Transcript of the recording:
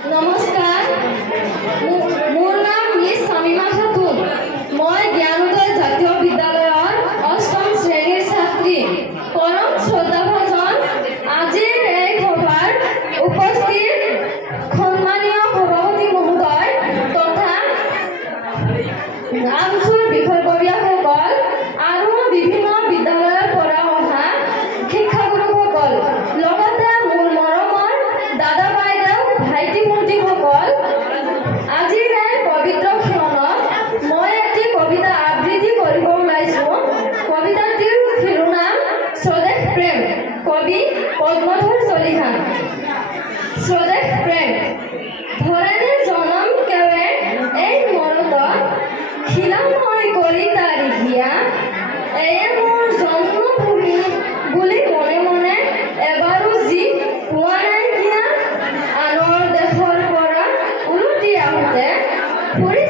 নমস্কাৰ, মোৰ নাম মিছ শামিমা খাতুন। মই জ্ঞানোদয় জাতীয় বিদ্যালয়ৰ অষ্টম শ্ৰেণীৰ ছাত্ৰী। পৰম শ্ৰদ্ধাভাজন আজিৰ এই সভাৰ উপস্থিত সন্মানীয় সভাপতি মহোদয় তথা নামচুৰ বিষয়ববীয়াসকল আৰু বিভিন্ন বিদ্যালয়ৰ পৰা অহা শিক্ষাগুৰুসকল, লগতে মোৰ মৰমৰ দাদা বাইদেউ ভাইটি ভণ্টিসকল, আজিৰ এই পবিত্ৰ ক্ষণত মই এটি কবিতা আবৃত্তি কৰিব ওলাইছোঁ। কবিতাটিৰ শিৰোনাম স্বদেশ প্ৰেম, কবি পদ্মধৰ চলিহা। স্বদেশ প্ৰেম। ধৰণে জনম কেৱে এই মনত খিলা মই কৰি তাৰি হিয়া, এয়ে মোৰ জন্মভূমি বুলি মনে মনে এবাৰো যি পোৱা নাই কিয়া, আনৰ দেশৰ পৰা উলটি আহোঁতে ফুৰি